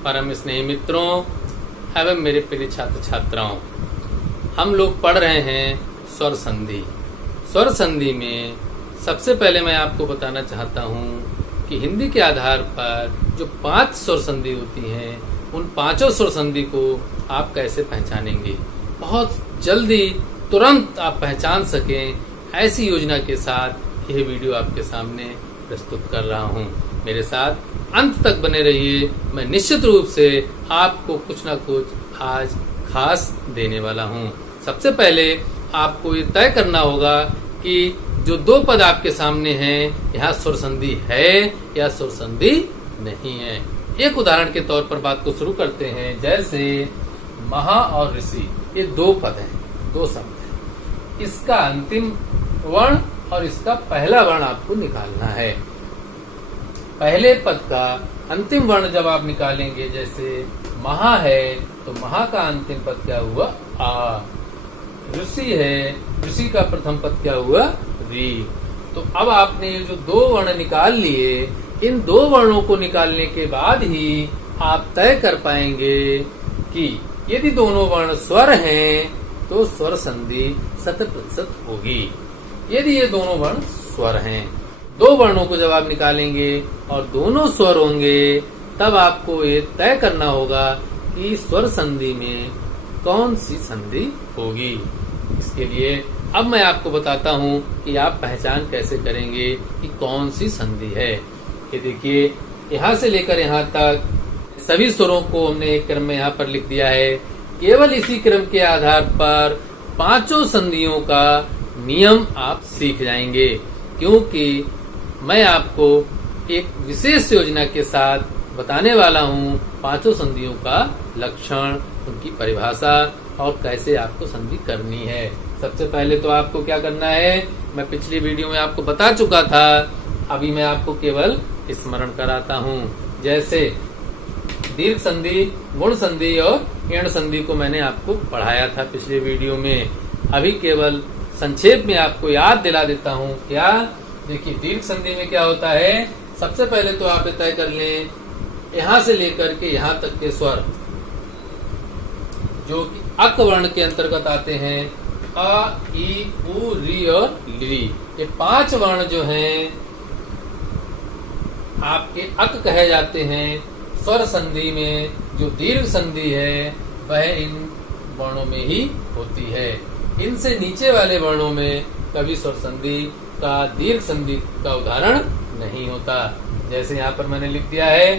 परम स्नेही मित्रों एवं मेरे प्रिय छात्र छात्राओं, हम लोग पढ़ रहे हैं स्वर संधि। स्वर संधि में सबसे पहले मैं आपको बताना चाहता हूँ कि हिंदी के आधार पर जो 5 स्वर संधि होती हैं, उन 5 स्वर संधि को आप कैसे पहचानेंगे। बहुत जल्दी तुरंत आप पहचान सकें, ऐसी योजना के साथ यह वीडियो आपके सामने प्रस्तुत कर रहा हूँ। मेरे साथ अंत तक बने रहिए। मैं निश्चित रूप से आपको कुछ ना कुछ आज खास देने वाला हूँ। सबसे पहले आपको ये तय करना होगा कि जो 2 पद आपके सामने हैं, यहाँ स्वर संधि है या स्वर संधि नहीं है। एक उदाहरण के तौर पर बात को शुरू करते हैं। जैसे महा और ऋषि, ये 2 पद हैं, 2 शब्द हैं। इसका अंतिम वर्ण और इसका पहला वर्ण आपको निकालना है। पहले पद का अंतिम वर्ण जब आप निकालेंगे, जैसे महा है तो महा का अंतिम पद क्या हुआ, आ। ऋषि है, ऋषि का प्रथम पद क्या हुआ, री। तो अब आपने जो 2 वर्ण निकाल लिए, इन 2 वर्णों को निकालने के बाद ही आप तय कर पाएंगे कि यदि दोनों वर्ण स्वर हैं तो स्वर संधि 100% होगी। यदि ये दोनों वर्ण स्वर हैं, 2 वर्णों को जब आप निकालेंगे और दोनों स्वर होंगे, तब आपको ये तय करना होगा कि स्वर संधि में कौन सी संधि होगी। इसके लिए अब मैं आपको बताता हूँ कि आप पहचान कैसे करेंगे कि कौन सी संधि है। ये देखिए, यहाँ से लेकर यहाँ तक सभी स्वरों को हमने एक क्रम में यहाँ पर लिख दिया है। केवल इसी क्रम के आधार पर 5 संधियों का नियम आप सीख जाएंगे, क्योंकि मैं आपको एक विशेष योजना के साथ बताने वाला हूँ 5 संधियों का लक्षण, उनकी परिभाषा और कैसे आपको संधि करनी है। सबसे पहले तो आपको क्या करना है, मैं पिछली वीडियो में आपको बता चुका था, अभी मैं आपको केवल स्मरण कराता हूँ। जैसे दीर्घ संधि, गुण संधि और एण संधि को मैंने आपको पढ़ाया था पिछले वीडियो में। अभी केवल संक्षेप में आपको याद दिला देता हूँ। क्या, देखिए, दीर्घ संधि में क्या होता है, सबसे पहले तो आप तय कर लें, यहाँ से लेकर के यहाँ तक के स्वर जो कि अक वर्ण के अंतर्गत आते हैं, अ, ई, उ, री और ली। ये 5 वर्ण जो हैं आपके अक कहे जाते हैं। स्वर संधि में जो दीर्घ संधि है वह इन वर्णों में ही होती है। इनसे नीचे वाले वर्णों में कभी स्वर संधि का, दीर्घ संधि का उदाहरण नहीं होता। जैसे यहाँ पर मैंने लिख दिया है,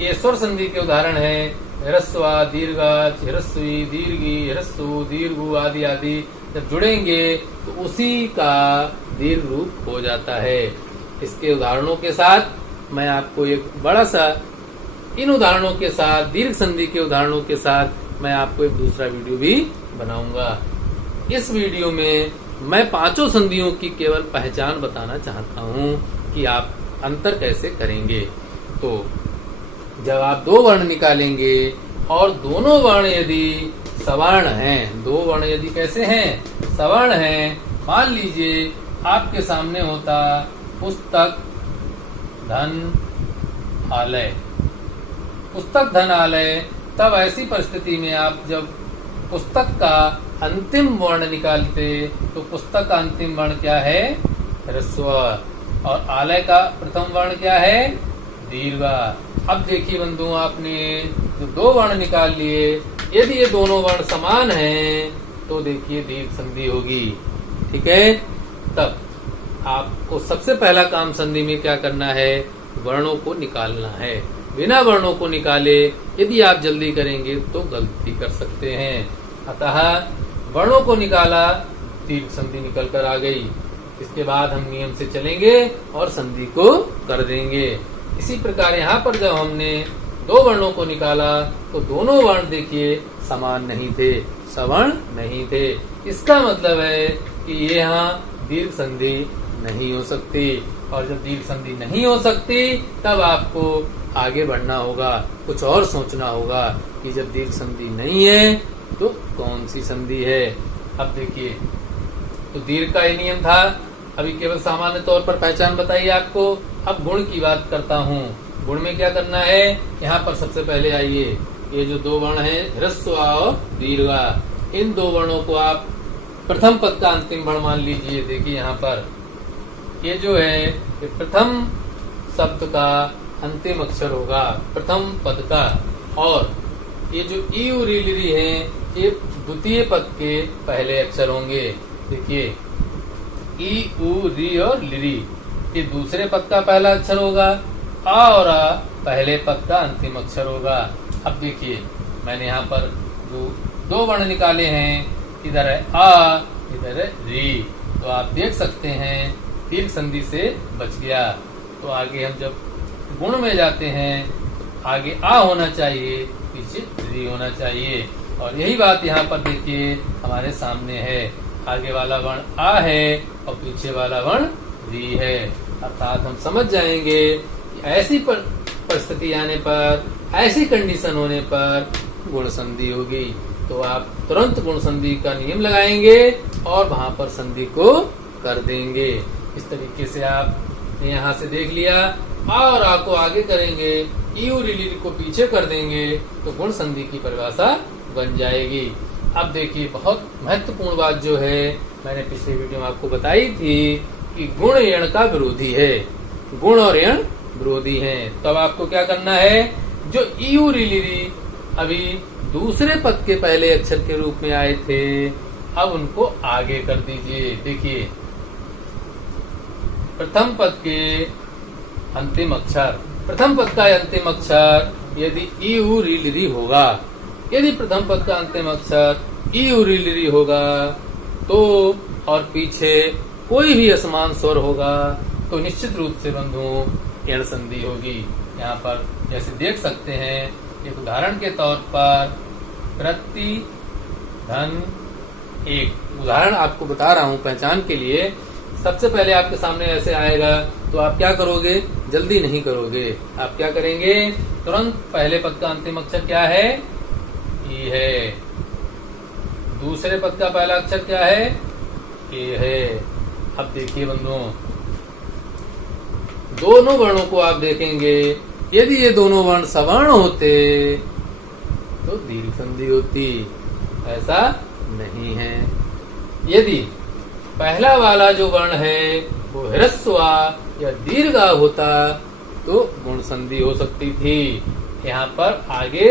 ये स्वर संधि के उदाहरण है ह्रस्वा, दीर्घा, ह्रस्वी, दीर्घी, ह्रस्व, दीर्घु आदि आदि जब जुड़ेंगे तो उसी का दीर्घ रूप हो जाता है। इसके उदाहरणों के साथ मैं आपको एक बड़ा सा, इन उदाहरणों के साथ, दीर्घ संधि के उदाहरणों के साथ मैं आपको एक दूसरा वीडियो भी बनाऊंगा। इस वीडियो में मैं 5 संधियों की केवल पहचान बताना चाहता हूँ कि आप अंतर कैसे करेंगे। तो जब आप 2 वर्ण निकालेंगे और दोनों वर्ण यदि सवर्ण हैं, 2 वर्ण यदि कैसे हैं, सवर्ण हैं। मान लीजिए आपके सामने होता पुस्तक, धन, आलय, पुस्तक, धन, आलय। तब ऐसी परिस्थिति में आप जब पुस्तक का अंतिम वर्ण निकालते तो पुस्तक का अंतिम वर्ण क्या है, ह्रस्व, और आलय का प्रथम वर्ण क्या है, दीर्घ। अब देखिए बंधुओं, आपने जो 2 वर्ण निकाल लिए, यदि ये दोनों वर्ण समान हैं तो देखिए दीर्घ संधि होगी। ठीक है, तब आपको सबसे पहला काम संधि में क्या करना है, वर्णों को निकालना है। बिना वर्णों को निकाले यदि आप जल्दी करेंगे तो गलती कर सकते हैं। अतः वर्णों को निकाला, दीर्घ संधि निकल कर आ गई। इसके बाद हम नियम से चलेंगे और संधि को कर देंगे। इसी प्रकार यहाँ पर जब हमने 2 वर्णों को निकाला तो दोनों वर्ण देखिए समान नहीं थे, सवर्ण नहीं थे। इसका मतलब है कि ये यहाँ दीर्घ संधि नहीं हो सकती, और जब दीर्घ संधि नहीं हो सकती तब आपको आगे बढ़ना होगा, कुछ और सोचना होगा कि जब दीर्घ संधि नहीं है तो कौन सी संधि है। अब देखिए, तो दीर्घ का ही नियम था, अभी केवल सामान्य तौर पर पहचान बताइए आपको। अब गुण की बात करता हूँ। गुण में क्या करना है, यहाँ पर सबसे पहले आइए, ये जो दो वर्ण है ह्रस्व और दीर्घ, इन दो वर्णों को आप प्रथम पद का अंतिम वर्ण मान लीजिए। देखिए यहाँ पर ये जो है ये प्रथम शब्द का अंतिम अक्षर होगा, प्रथम पद का, और ये जो ई उ री लिरी है ये द्वितीय पद के पहले अक्षर होंगे। देखिए ई उ री और लिरी ये दूसरे पद का पहला अक्षर होगा, आ और आ पहले पद का अंतिम अक्षर होगा। अब देखिए मैंने यहाँ पर जो दो वर्ण निकाले हैं, इधर है आ, इधर है री, तो आप देख सकते हैं दीर्घ संधि से बच गया। तो आगे हम जब गुण में जाते हैं, आगे आ होना चाहिए, पीछे री होना चाहिए, और यही बात यहाँ पर देखिए हमारे सामने है। आगे वाला वर्ण आ है और पीछे वाला वर्ण री है, अर्थात हम समझ जाएंगे कि ऐसी परिस्थिति आने पर, ऐसी कंडीशन होने पर गुण संधि होगी। तो आप तुरंत गुण संधि का नियम लगाएंगे और वहां पर संधि को कर देंगे। इस तरीके से आपने यहाँ से देख लिया, आ और आ को आगे करेंगे, ई उ री लिरी को पीछे कर देंगे, तो गुण संधि की परिभाषा बन जाएगी। अब देखिए बहुत महत्वपूर्ण बात जो है मैंने पिछले वीडियो में आपको बताई थी कि गुण यण का विरोधी है, गुण और यण विरोधी हैं। तब आपको क्या करना है, जो ई उ री लिरी अभी दूसरे पद के पहले अक्षर के रूप में आए थे, अब उनको आगे कर दीजिए। देखिए प्रथम पद के अंतिम अक्षर, प्रथम पद का अंतिम अक्षर यदि ई उ री लिरी होगा, यदि प्रथम पद का अंतिम अक्षर ई उ री लिरी होगा तो, और पीछे कोई भी असमान स्वर होगा तो निश्चित रूप से बंधुओं यण संधि होगी। यहाँ पर जैसे देख सकते हैं, एक उदाहरण के तौर पर प्रति धन एक उदाहरण आपको बता रहा हूँ पहचान के लिए। सबसे पहले आपके सामने ऐसे आएगा तो आप क्या करोगे, जल्दी नहीं करोगे, आप क्या करेंगे, तुरंत पहले पद का अंतिम अक्षर क्या है, ई है, दूसरे पद का पहला अक्षर क्या है, ए है। अब देखिए बंधुओं, दोनों वर्णों को आप देखेंगे, यदि ये दोनों वर्ण सवर्ण होते तो दीर्घ संधि होती, ऐसा नहीं है। यदि पहला वाला जो वर्ण है वो ह्रस्व या दीर्घ होता तो गुण संधि हो सकती थी। यहाँ पर आगे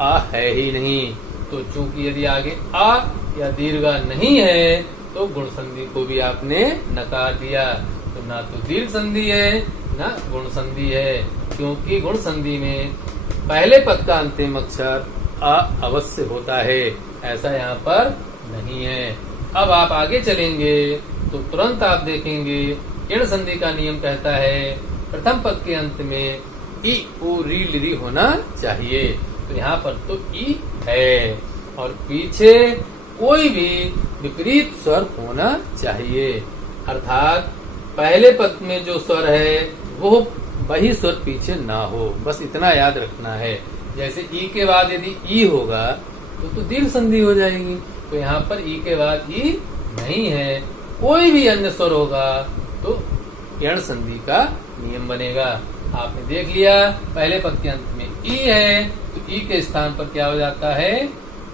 आ है ही नहीं, तो चूंकि यदि आगे आ या दीर्घ नहीं है तो गुण संधि को भी आपने नकार दिया। तो ना तो दीर्घ संधि है ना गुण संधि है, क्योंकि गुण संधि में पहले पद का अंतिम अक्षर आ अवश्य होता है, ऐसा यहाँ पर नहीं है। अब आप आगे चलेंगे तो तुरंत आप देखेंगे यण संधि का नियम कहता है प्रथम पद के अंत में ई उ री लिरी होना चाहिए, तो यहाँ पर तो ई है और पीछे कोई भी विपरीत स्वर होना चाहिए, अर्थात पहले पद में जो स्वर है वो वही स्वर पीछे ना हो, बस इतना याद रखना है। जैसे ई के बाद यदि ई होगा तो दीर्घ संधि हो जाएगी, तो यहाँ पर ई के बाद ई नहीं है, कोई भी अन्य स्वर होगा तो यण संधि का नियम बनेगा। आपने देख लिया पहले पद के अंत में ई है तो ई के स्थान पर क्या हो जाता है,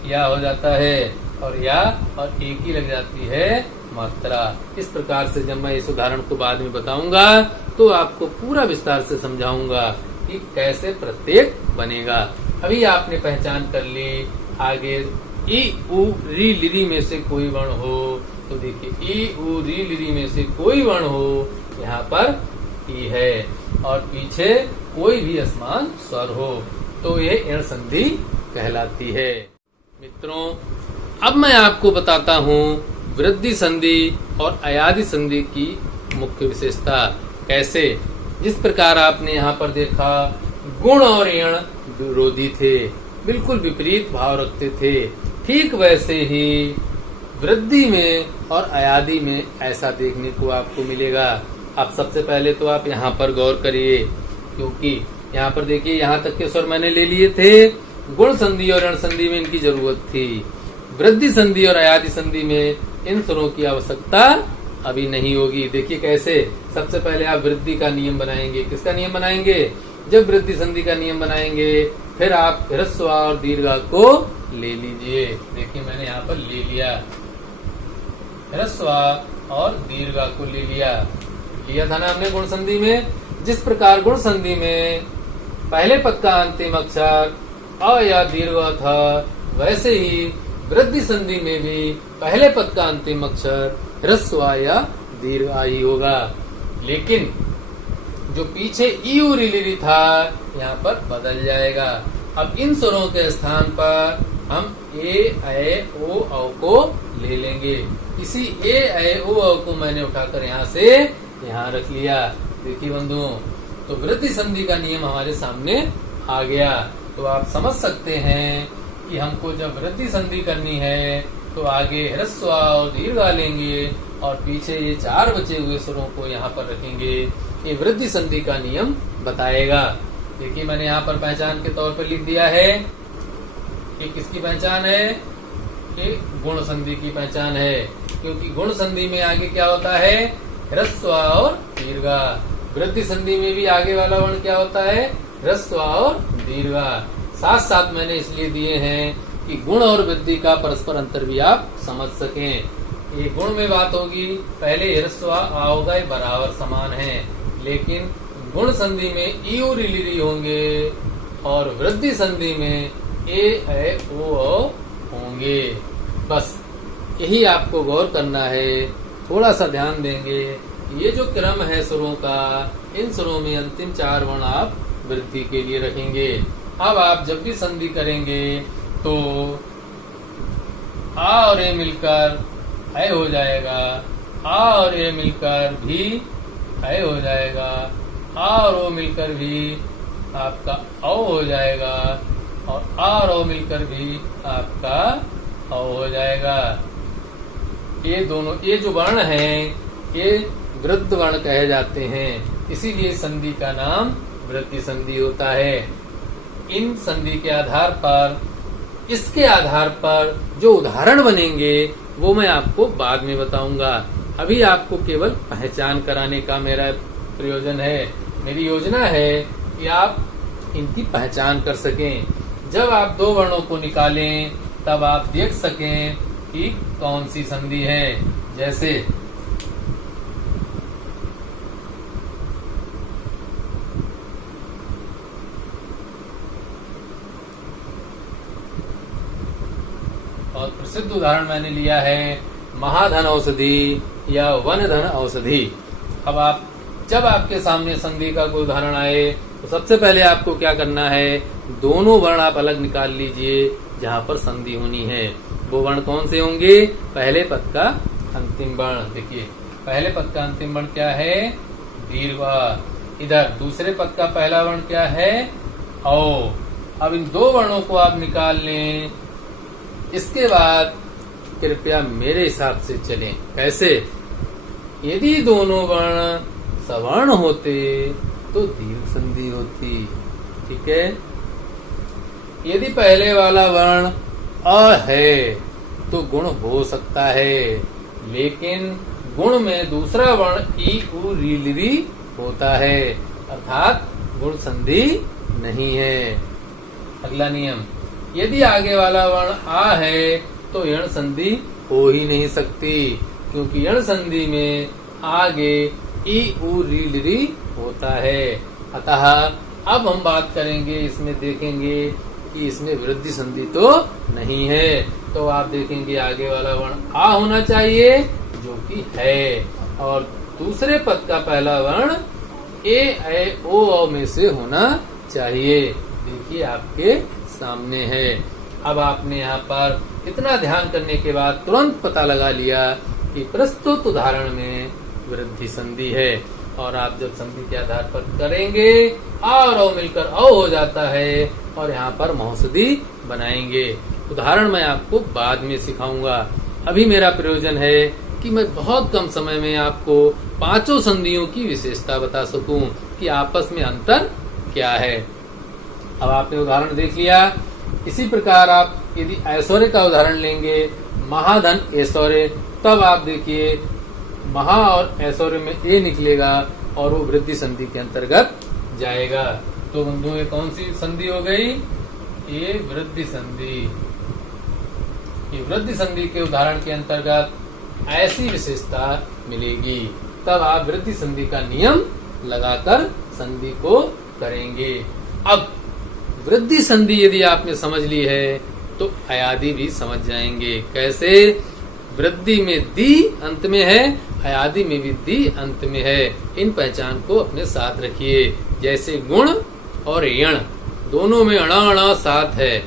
या हो जाता है, और या और एक ही लग जाती है मात्रा। इस प्रकार से जब मैं इस उदाहरण को बाद में बताऊंगा तो आपको पूरा विस्तार से समझाऊंगा कि कैसे प्रत्येक बनेगा। अभी आपने पहचान कर ली, आगे ई उ री लिरी में से कोई वर्ण हो तो देखिए ई उ री लिरी में से कोई वर्ण हो, यहाँ पर ई है और पीछे कोई भी असमान स्वर हो तो ये यण संधि कहलाती है। मित्रों, अब मैं आपको बताता हूँ वृद्धि संधि और अयादि संधि की मुख्य विशेषता कैसे। जिस प्रकार आपने यहाँ पर देखा गुण और यण विरोधी थे, बिल्कुल विपरीत भाव रखते थे, ठीक वैसे ही वृद्धि में और अयादि में ऐसा देखने को आपको मिलेगा। अब सबसे पहले तो आप यहाँ पर गौर करिए, क्योंकि यहाँ पर देखिए यहाँ तक के स्वर मैंने ले लिए थे, गुण संधि और यण संधि में इनकी जरूरत थी, वृद्धि संधि और अयादि संधि में इन स्वरों की आवश्यकता अभी नहीं होगी। देखिए कैसे, सबसे पहले आप वृद्धि का नियम बनाएंगे। किसका नियम बनाएंगे? जब वृद्धि संधि का नियम बनाएंगे फिर आप ह्रस्व आ और दीर्घा को ले लीजिए। देखिए मैंने यहाँ पर ले लिया, ह्रस्व आ और दीर्घा को ले लिया था ना हमने गुण संधि में। जिस प्रकार गुण संधि में पहले पद का अंतिम अक्षर अ या दीर्घ था, वैसे ही वृद्धि संधि में भी पहले पद का अंतिम अक्षर ह्रस्व आ या दीर्घ आ ही होगा। लेकिन जो पीछे ई उ री ली री था यहाँ पर बदल जाएगा। अब इन स्वरों के स्थान पर हम ए ऐ ओ औ को ले लेंगे। इसी ए ऐ ओ औ को मैंने उठाकर यहाँ से यहाँ रख लिया। देखिए बंधुओं, तो वृद्धि संधि का नियम हमारे सामने आ गया। तो आप समझ सकते हैं कि हमको जब वृद्धि संधि करनी है तो आगे ह्रस्व आ और दीर्घ आ लेंगे और पीछे ये 4 बचे हुए स्वरों को यहाँ पर रखेंगे। ये वृद्धि संधि का नियम बताएगा। देखिए मैंने यहाँ पर पहचान के तौर पर लिख दिया है कि किसकी पहचान है, कि गुण संधि की पहचान है। क्योंकि गुण संधि में आगे क्या होता है, ह्रस्व आ और दीर्घा। वृद्धि संधि में भी आगे वाला वर्ण क्या होता है, ह्रस्व आ और दीर्घा। साथ साथ मैंने इसलिए दिए हैं कि गुण और वृद्धि का परस्पर अंतर भी आप समझ सकें। ये गुण में बात होगी, पहले ह्रस्व आ होगा, ये बराबर समान है। लेकिन गुण संधि में ई उ री ली री होंगे और वृद्धि संधि में ए ऐ ओ औ होंगे। बस यही आपको गौर करना है। थोड़ा सा ध्यान देंगे, ये जो क्रम है स्वरों का, इन स्वरों में अंतिम 4 वर्ण आप वृद्धि के लिए रखेंगे। अब आप जब भी संधि करेंगे तो आ और ए मिलकर ऐ हो जाएगा, आ और ए मिलकर भी ऐ हो जाएगा, आ और ओ मिलकर भी आपका औ हो जाएगा और आ और ओ मिलकर भी आपका औ हो जाएगा। ये दोनों, ये जो वर्ण हैं ये वृद्ध वर्ण कहे जाते हैं, इसीलिए संधि का नाम वृद्धि संधि होता है। इन संधि के आधार पर, इसके आधार पर जो उदाहरण बनेंगे वो मैं आपको बाद में बताऊंगा। अभी आपको केवल पहचान कराने का मेरा प्रयोजन है। मेरी योजना है कि आप इनकी पहचान कर सकें। जब आप 2 वर्णों को निकालें तब आप देख सकें कि कौन सी संधि है। जैसे बहुत प्रसिद्ध उदाहरण मैंने लिया है, महाधन औषधि या वन धन औषधि। अब आप, जब आपके सामने संधि का कोई उदाहरण आए तो सबसे पहले आपको क्या करना है, दोनों वर्ण आप अलग निकाल लीजिए जहाँ पर संधि होनी है। वो वर्ण कौन से होंगे, पहले पद का अंतिम वर्ण। देखिए पहले पद का अंतिम वर्ण क्या है, दीर्घ आ। इधर दूसरे पद का पहला वर्ण क्या है, औ। अब इन 2 वर्णों को आप निकाल लें। इसके बाद कृपया मेरे हिसाब से चलें। कैसे, यदि दोनों वर्ण सवर्ण होते तो दीर्घ संधि होती, ठीक है। यदि पहले वाला वर्ण अ है तो गुण हो सकता है, लेकिन गुण में दूसरा वर्ण ई उ री ली री होता है, अर्थात गुण संधि नहीं है। अगला नियम, यदि आगे वाला वर्ण आ है तो यण संधि हो ही नहीं सकती, क्योंकि यण संधि में आगे ई उ री ली री होता है। अतः अब हम बात करेंगे, इसमें देखेंगे कि इसमें वृद्धि संधि तो नहीं है। तो आप देखेंगे आगे वाला वर्ण आ होना चाहिए, जो कि है, और दूसरे पद का पहला वर्ण ए ऐ ओ औ में से होना चाहिए। देखिए आपके सामने है। अब आपने यहाँ पर इतना ध्यान करने के बाद तुरंत पता लगा लिया कि प्रस्तुत उदाहरण में वृद्धि संधि है, और आप जब संधि के आधार पर करेंगे आ और औ मिलकर औ हो जाता है, और यहाँ पर महौषधि बनाएंगे। उदाहरण मैं आपको बाद में सिखाऊंगा। अभी मेरा प्रयोजन है कि मैं बहुत कम समय में आपको 5 संधियों की विशेषता बता सकूं कि आपस में अंतर क्या है। अब आपने उदाहरण देख लिया। इसी प्रकार आप यदि ऐश्वर्य का उदाहरण लेंगे, महाधन ऐश्वर्य, तब आप देखिए महा और ऐश्वर्य में ए निकलेगा और वो वृद्धि संधि के अंतर्गत जाएगा। तो बंधुओं ये कौन सी संधि हो गई? ये वृद्धि संधि। ये वृद्धि संधि के उदाहरण के अंतर्गत ऐसी विशेषता मिलेगी, तब आप वृद्धि संधि का नियम लगाकर संधि को करेंगे। अब वृद्धि संधि यदि आपने समझ ली है तो अयादि भी समझ जाएंगे। कैसे? वृद्धि में दी अंत में है, अयादि में भी दी अंत में है। इन पहचान को अपने साथ रखिए। जैसे गुण और यण दोनों में अणा अणा साथ है,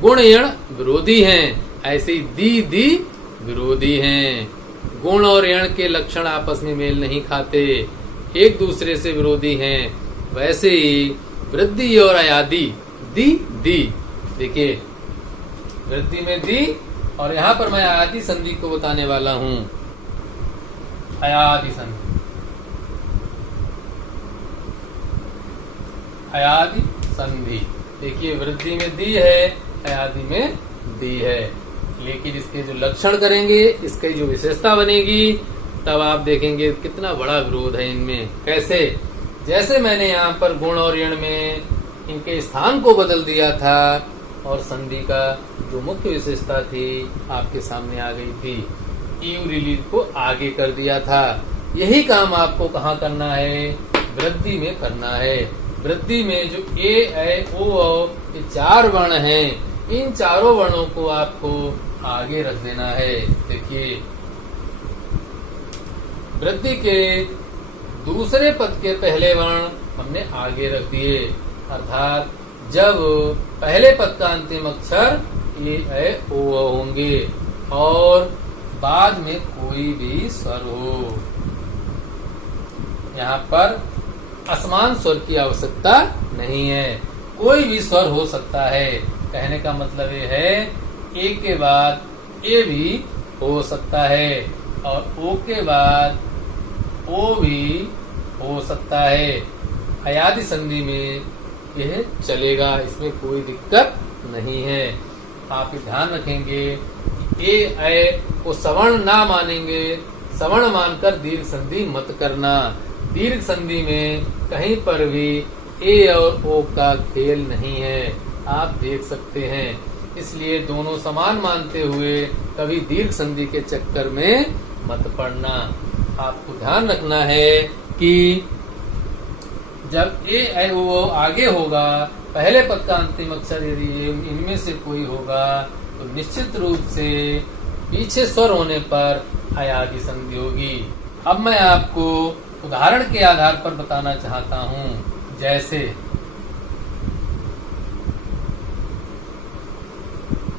गुण यण विरोधी हैं, ऐसे ही दी विरोधी हैं। गुण और यण के लक्षण आपस में मेल नहीं खाते, एक दूसरे से विरोधी हैं। वैसे ही वृद्धि और अयादि दी देखिए, वृद्धि में दी, और यहाँ पर मैं अयादि संधि को बताने वाला हूँ। अयादि संधि, अयादि संधि देखिए, वृद्धि में दी है, अयादि में दी है, लेकिन इसके जो लक्षण करेंगे, इसकी जो विशेषता बनेगी, तब आप देखेंगे कितना बड़ा विरोध है इनमें। कैसे? जैसे मैंने यहाँ पर गुण और यण में इनके स्थान को बदल दिया था और संधि का जो मुख्य विशेषता थी आपके सामने आ गई थी, ईव रिलीज को आगे कर दिया था। यही काम आपको कहाँ करना है? वृद्धि में करना है। वृद्धि में जो ए, ऐ, ओ, औ ये 4 वर्ण हैं, इन चारों वर्णों को आपको आगे रख देना है। देखिए, वृद्धि के दूसरे पद के पहले वर्ण हमने आगे रख दिए, अर्थात जब पहले पद का अंतिम अक्षर ए, ऐ, ओ, औ होंगे और बाद में कोई भी स्वर हो। यहाँ पर असमान स्वर की आवश्यकता नहीं है, कोई भी स्वर हो सकता है। कहने का मतलब ये है, ए के बाद ए भी हो सकता है और ओ के बाद ओ भी हो सकता है। अयादि संधि में यह चलेगा, इसमें कोई दिक्कत नहीं है। आप ये ध्यान रखेंगे कि ए, ऐ को सवर्ण ना मानेंगे, सवर्ण मानकर दीर्घ संधि मत करना। दीर्घ संधि में कहीं पर भी ए और ओ का खेल नहीं है, आप देख सकते हैं। इसलिए दोनों समान मानते हुए कभी दीर्घ संधि के चक्कर में मत पड़ना। आपको ध्यान रखना है कि जब ए, ऐ, ओ आगे होगा, पहले पद का अंतिम अक्षर यदि इनमें से कोई होगा तो निश्चित रूप से पीछे स्वर होने पर अयादि संधि होगी। अब मैं आपको उदाहरण के आधार पर बताना चाहता हूँ। जैसे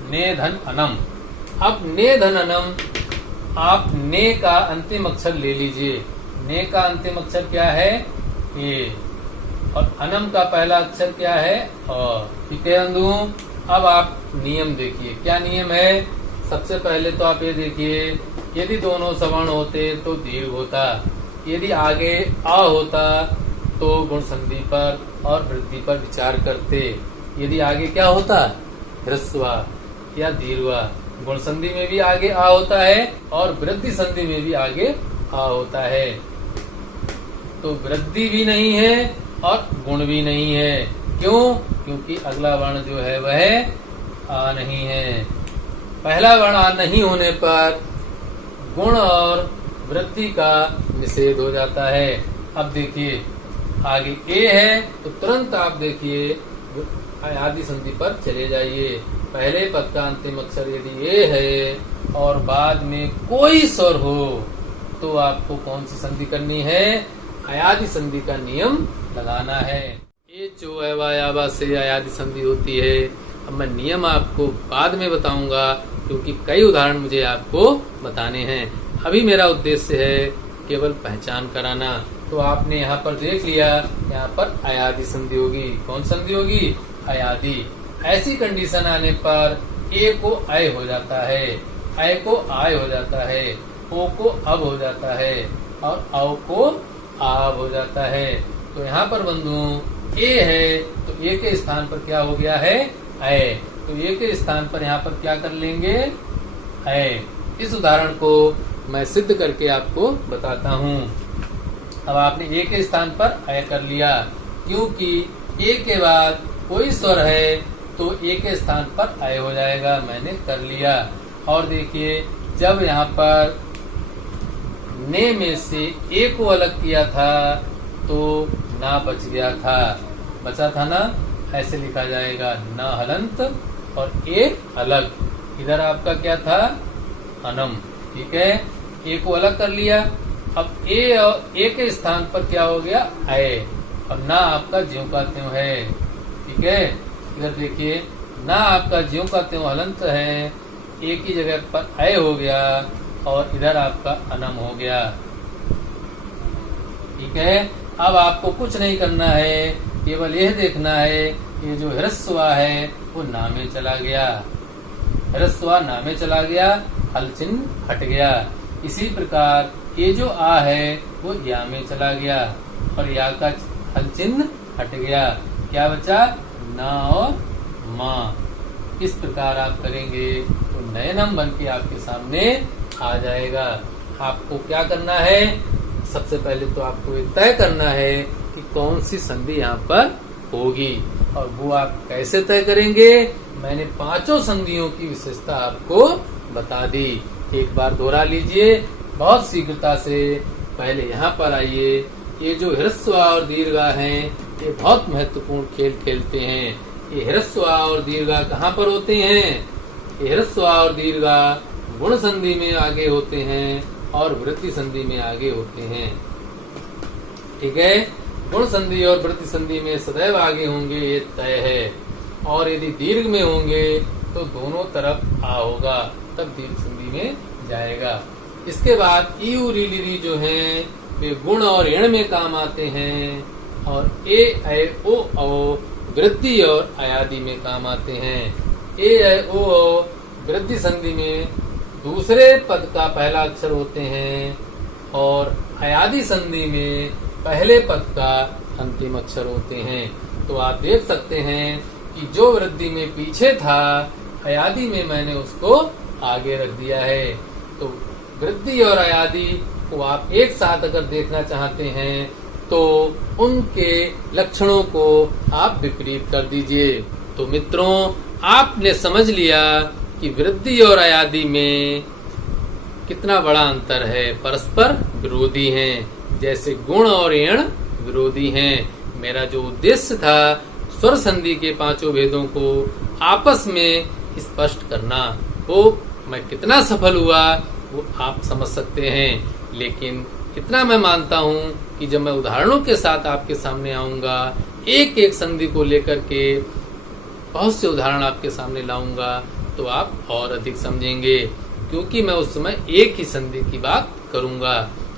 ने धन अनम। अब ने धन अनम, आप ने का अंतिम अक्षर ले लीजिए। ने का अंतिम अक्षर क्या है? ए, और अनम का पहला अक्षर क्या है? अ। ठीक है बंधुओं, अब आप नियम देखिए। क्या नियम है? सबसे पहले तो आप ये देखिए, यदि दोनों सवर्ण होते तो दीर्घ होता, यदि आगे आ होता तो गुण संधि पर और वृद्धि पर विचार करते। यदि आगे क्या होता? ह्रस्व या दीर्घ। गुण संधि में भी आगे आ होता है और वृद्धि संधि में भी आगे आ होता है। तो वृद्धि भी नहीं है और गुण भी नहीं है। क्यों? क्योंकि अगला वर्ण जो है वह आ नहीं है। पहला वर्ण आ नहीं होने पर गुण और वृद्धि का निषेध हो जाता है। अब देखिए, आगे ए है तो तुरंत आप देखिए अयादि संधि पर चले जाइए। पहले पद का अंतिम अक्षर यदि ए है और बाद में कोई स्वर हो तो आपको कौन सी संधि करनी है? अयादि संधि का नियम लगाना है। ये जो अवायावा से अयादि संधि होती है, अब मैं नियम आपको बाद में बताऊंगा क्योंकि कई उदाहरण मुझे आपको बताने हैं। अभी मेरा उद्देश्य है केवल पहचान कराना। तो आपने यहाँ पर देख लिया, यहाँ पर अयादि संधि होगी। कौन संधि होगी? अयादि। ऐसी कंडीशन आने पर ए को ऐ हो जाता है, ऐ को आय हो जाता है, ओ को अब हो जाता है और औ को आब हो जाता है। तो यहाँ पर बंधुओं ए है तो ए के स्थान पर क्या हो गया है? ऐ। तो ए के स्थान पर यहाँ पर क्या कर लेंगे? ऐ। इस उदाहरण को मैं सिद्ध करके आपको बताता हूँ। अब आपने ए के स्थान पर ऐ कर लिया, क्योंकि ए के बाद कोई स्वर है तो ए के स्थान पर अय हो जाएगा। मैंने कर लिया। और देखिए जब यहाँ पर ने में से ए को अलग किया था तो ना बच गया था, बचा था ना, ऐसे लिखा जाएगा ना हलंत और ए अलग। इधर आपका क्या था, अनम। ठीक है, ए को अलग कर लिया। अब ए और ए के स्थान पर क्या हो गया, अय, और ना आपका ज्यों का त्यों है। ठीक है, इधर देखिए ना आपका ज्यों का त्यों हलंत है, ए की जगह पर अय हो गया और इधर आपका अनम हो गया। ठीक है, अब आपको कुछ नहीं करना है, केवल यह देखना है ये जो ह्रस्व है वो ना में चला गया, ह्रस्व ना में चला गया, हल चिन्ह हट गया। इसी प्रकार ये जो आ है वो या में चला गया और या का हल चिन्ह हट गया। क्या बचा, ना और माँ। इस प्रकार आप करेंगे तो नयनम बन के आपके सामने आ जाएगा। आपको क्या करना है, सबसे पहले तो आपको ये तय करना है कि कौन सी संधि यहाँ पर होगी, और वो आप कैसे तय करेंगे। मैंने पांचों संधियों की विशेषता आपको बता दी। एक बार दोहरा लीजिए बहुत शीघ्रता से। पहले यहाँ पर आइए, ये जो ह्रस्व और दीर्घा हैं ये बहुत महत्वपूर्ण खेल खेलते हैं। ये ह्रस्व और दीर्घा कहाँ पर होते हैं, ये ह्रस्व और दीर्घा गुण संधि में आगे होते हैं और वृद्धि संधि में आगे होते हैं। ठीक है, गुण संधि और वृद्धि संधि में सदैव आगे होंगे, ये तय है। और यदि दीर्घ में होंगे तो दोनों तरफ आ होगा, तब दीर्घ संधि में जाएगा। इसके बाद ई उ री ली री जो हैं वे गुण और ऋण में काम आते हैं, और ए ऐ ओ औ वृद्धि और अयादि में काम आते हैं। ए ऐ ओ औ वृद्धि संधि में दूसरे पद का पहला अक्षर होते हैं और अयादि संधि में पहले पद का अंतिम अक्षर होते हैं। तो आप देख सकते हैं कि जो वृद्धि में पीछे था अयादि में मैंने उसको आगे रख दिया है। तो वृद्धि और अयादि को आप एक साथ अगर देखना चाहते हैं तो उनके लक्षणों को आप विपरीत कर दीजिए। तो मित्रों, आपने समझ लिया कि वृद्धि और अयादि में कितना बड़ा अंतर है, परस्पर विरोधी हैं, जैसे गुण और ऋण विरोधी हैं। मेरा जो उद्देश्य था स्वर संधि के पांचों भेदों को आपस में स्पष्ट करना, वो मैं कितना सफल हुआ वो आप समझ सकते हैं। लेकिन इतना मैं मानता हूँ कि जब मैं उदाहरणों के साथ आपके सामने आऊंगा, एक एक संधि को लेकर के बहुत से उदाहरण आपके सामने लाऊंगा, तो आप और अधिक समझेंगे, क्योंकि मैं उस समय एक ही संधि की बात करूंगा।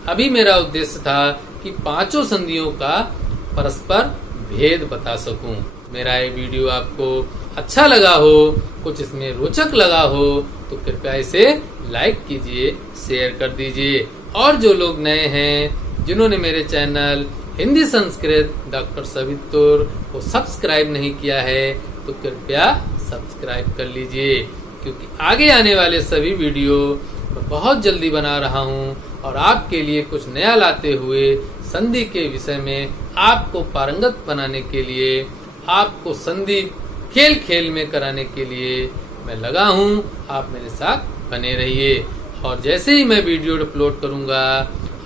अभी मेरा उद्देश्य था कि पांचों संधियों का परस्पर भेद बता सकूं। मेरा ये वीडियो आपको अच्छा लगा हो, कुछ इसमें रोचक लगा हो, तो कृपया इसे लाइक कीजिए, शेयर कर दीजिए। और जो लोग नए हैं, जिन्होंने मेरे चैनल हिंदी संस्कृत डॉक्टर सवितुर को सब्सक्राइब नहीं किया है, तो कृपया सब्सक्राइब कर लीजिए, क्योंकि आगे आने वाले सभी वीडियो मैं बहुत जल्दी बना रहा हूं और आपके लिए कुछ नया लाते हुए संधि के विषय में आपको पारंगत बनाने के लिए, आपको संधि खेल खेल में कराने के लिए मैं लगा हूं। आप मेरे साथ बने रहिए, और जैसे ही मैं वीडियो अपलोड करूंगा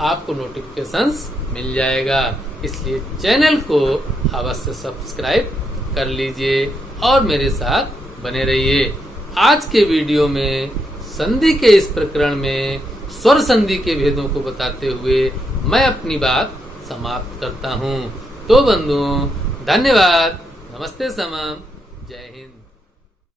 आपको नोटिफिकेशंस मिल जाएगा। इसलिए चैनल को अवश्य सब्सक्राइब कर लीजिए और मेरे साथ बने रहिए। आज के वीडियो में संधि के इस प्रकरण में स्वर संधि के भेदों को बताते हुए मैं अपनी बात समाप्त करता हूँ। तो बंधुओं, धन्यवाद, नमस्ते समम, जय हिंद।